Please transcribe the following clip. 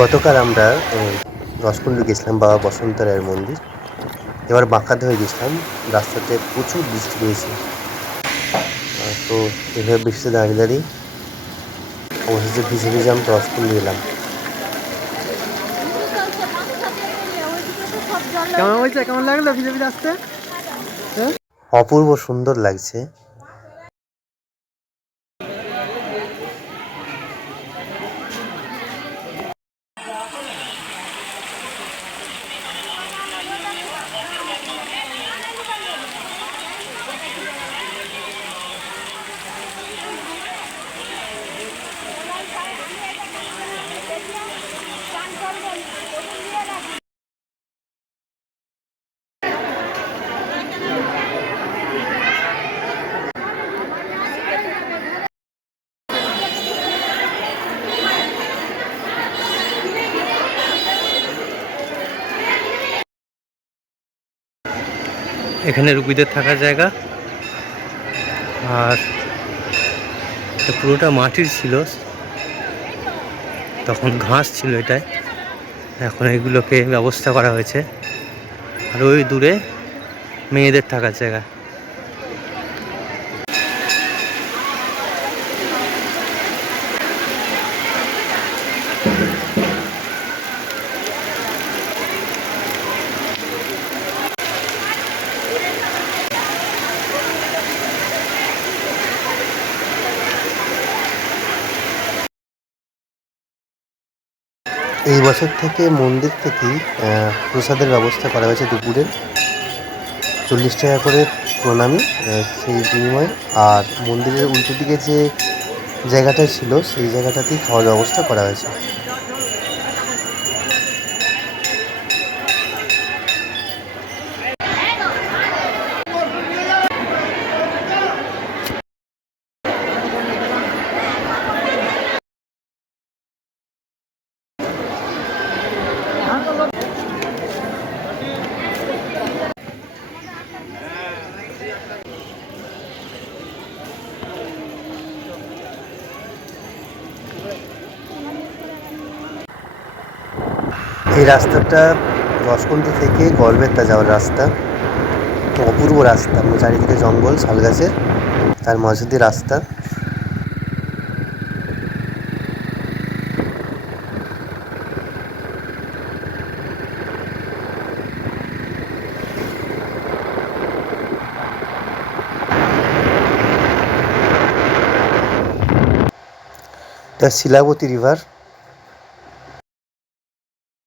গতকাল আমরা রসকুন্ড গেছিলাম বাবা বসন্ত রায়ের মন্দির। এবার বাঁকাতে হয়ে গেছিলাম, রাস্তাতে প্রচুর বৃষ্টি পেয়েছে। তো এভাবে বৃষ্টিতে দাঁড়িয়ে দাঁড়িয়ে অবশেষে ভিজে ভিজে আমরা রসকুন্ড এলাম। কেমন হয়েছে, কেমন লাগলো ভিজে ভিজে আসতে? অপূর্ব সুন্দর লাগছে। এখানে রুগীদের থাকার জায়গা, আর পুরোটা মাটির ছিল, তখন ঘাস ছিল এটায়। এখন এগুলোকে ব্যবস্থা করা হয়েছে। আর ওই দূরে মেয়েদের থাকার জায়গা। এই বছর থেকে মন্দির থেকেই প্রসাদের ব্যবস্থা করা হয়েছে। দুপুরে 40 টাকা করে প্রণামী, সেই বিনিময়ে। আর মন্দিরের উল্টো দিকে যে জায়গাটা ছিল সেই জায়গাটাতেই খাওয়ার ব্যবস্থা করা হয়েছে। এই রাস্তাটা রসকুন্ড থেকে গড়বেতা যাওয়ার রাস্তা। অপূর্ব রাস্তা, চারিদিকে জঙ্গল, শাল গাছের, তার মাঝে দিয়ে রাস্তা। এটা শিলাবতী রিভার।